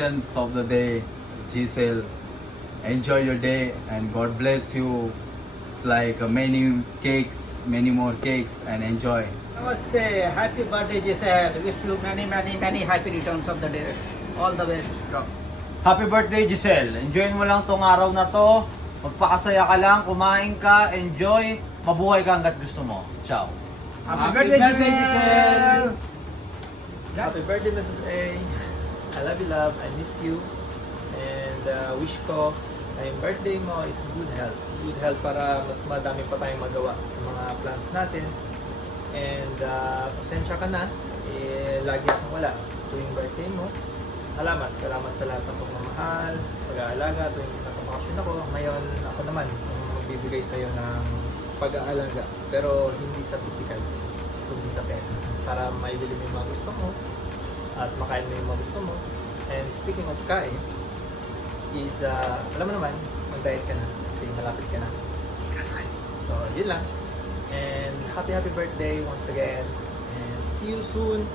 returns of the day, Giselle. Enjoy your day and God bless you. It's like many cakes, many more cakes, and enjoy. Namaste. Happy birthday, Giselle. Wish you many, many, many happy returns of the day. All the best. Happy birthday, Giselle. Enjoyin mo lang tong araw na to. Magpakasaya ka lang, kumain ka, enjoy, mabuhay ka hanggat gusto mo. Ciao. Happy birthday, Giselle. Happy birthday, Mrs. A. I love you, love. I miss you. And wish ko na yung birthday mo is good health. Good health para mas madami pa tayong magawa sa mga plans natin. And pasensya ka na. Lagi akong wala tuwing birthday mo. Salamat sa lahat ng pagmamahal, pag-aalaga tuwing nakapakasyon ako. Ngayon ako naman ang magbibigay sa'yo ng pag-aalaga. Pero hindi sa physical, kundi sa pera. Para maibili mo yung mga gusto mo at makain mo yung mga gusto mo. And speaking of kain, is alam mo naman, mag-diet ka na kasi malapit ka na ikasal. So, yun lang. And happy birthday once again. And see you soon.